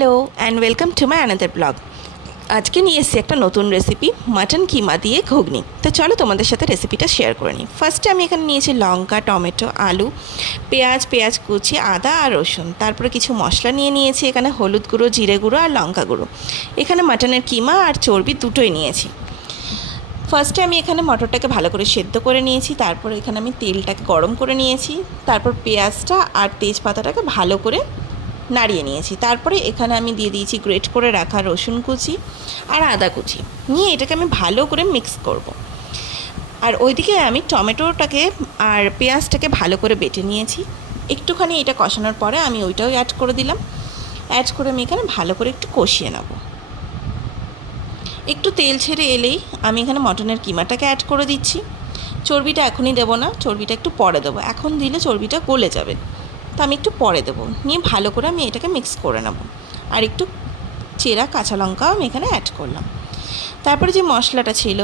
Hello and welcome to my another blog. আজকে নিয়ে এসেছি একটা নতুন রেসিপি, মাটন কিমা দিয়ে ঘুগনি। তো চলো তোমাদের সাথে রেসিপিটা শেয়ার করে নিই। ফার্স্টে আমি এখানে নিয়েছি লঙ্কা, টমেটো, আলু, পেঁয়াজ কুচি, আদা আর রসুন। তারপরে কিছু মশলা নিয়েছি এখানে হলুদ গুঁড়ো, জিরে গুঁড়ো আর লঙ্কা গুঁড়ো। এখানে মাটনের কিমা আর চর্বি দুটোই নিয়েছি। ফার্স্টে আমি এখানে মটরটাকে ভালো করে সেদ্ধ করে নিয়েছি। তারপর এখানে আমি তেলটাকে গরম করে নিয়েছি। তারপর পেঁয়াজটা আর তেজপাতাটাকে ভালো করে নাড়িয়ে নিয়েছি। তারপরে এখানে আমি দিয়ে দিয়েছি গ্রেট করে রাখা রসুন কুচি আর আদা কুচি। নিয়ে এটাকে আমি ভালো করে মিক্স করব। আর ওইদিকে আমি টমেটোটাকে আর পেঁয়াজটাকে ভালো করে বেটে নিয়েছি। একটুখানি এটা কষানোর পরে আমি ওইটাও অ্যাড করে দিলাম। অ্যাড করে আমি এখানে ভালো করে একটু কষিয়ে নেব। একটু তেল ছেড়ে এলেই আমি এখানে মটনের কিমাটাকে অ্যাড করে দিচ্ছি। চর্বিটা এখনই দেবো না, চর্বিটা একটু পরে দেবো। এখন দিলে চর্বিটা গলে যাবে, তো আমি একটু পরে দেবো। নিয়ে ভালো করে আমি এটাকে মিক্স করে নেব। আর একটু চেরা কাঁচা লঙ্কাও আমি এখানে অ্যাড করলাম। তারপরে যে মশলাটা ছিল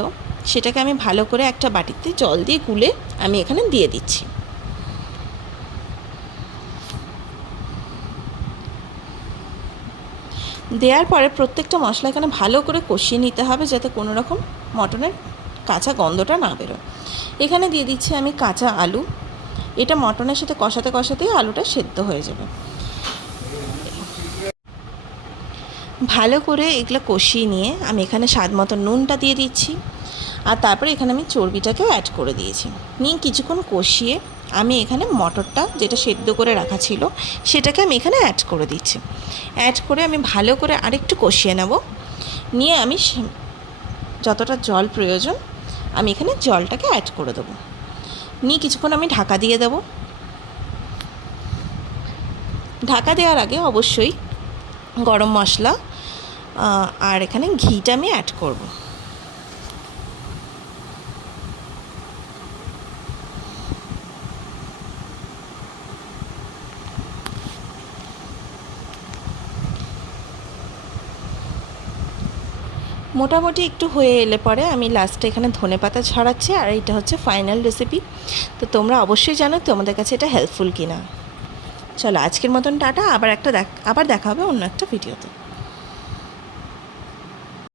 সেটাকে আমি ভালো করে একটা বাটিতে জল দিয়ে গুলে আমি এখানে দিয়ে দিচ্ছি। দেওয়ার পরে প্রত্যেকটা মশলা এখানে ভালো করে কষিয়ে নিতে হবে, যাতে কোনো রকম মটনের কাঁচা গন্ধটা না বেরোয়। এখানে দিয়ে দিচ্ছি আমি কাঁচা আলু। এটা মটনের সাথে কষাতে কষাতেই আলুটা সেদ্ধ হয়ে যাবে। ভালো করে এগুলো কষিয়ে নিয়ে আমি এখানে স্বাদ মতো নুনটা দিয়ে দিচ্ছি। আর তারপরে এখানে আমি চর্বিটাকেও অ্যাড করে দিয়েছি। নিয়ে কিছুক্ষণ কষিয়ে আমি এখানে মটরটা যেটা সেদ্ধ করে রাখা ছিল সেটাকে আমি এখানে অ্যাড করে দিচ্ছি। অ্যাড করে আমি ভালো করে আরেকটু কষিয়ে নেব। নিয়ে আমি যতটা জল প্রয়োজন আমি এখানে জলটাকে অ্যাড করে দেবো। নিয়ে কিছুক্ষণ আমি ঢাকা দিয়ে দেবো। ঢাকা দেওয়ার আগে অবশ্যই গরম মশলা আর এখানে ঘিটা আমি অ্যাড করব। মোটামুটি একটু হয়ে এলে পরে আমি লাস্টে এখানে ধনেপাতা ছড়াচ্ছি। আর এটা হচ্ছে ফাইনাল রেসিপি। তো তোমরা অবশ্যই জানো তোমাদের কাছে এটা হেল্পফুল কিনা। চলো আজকের মতন টাটা। আবার দেখা হবে অন্য একটা ভিডিওতে।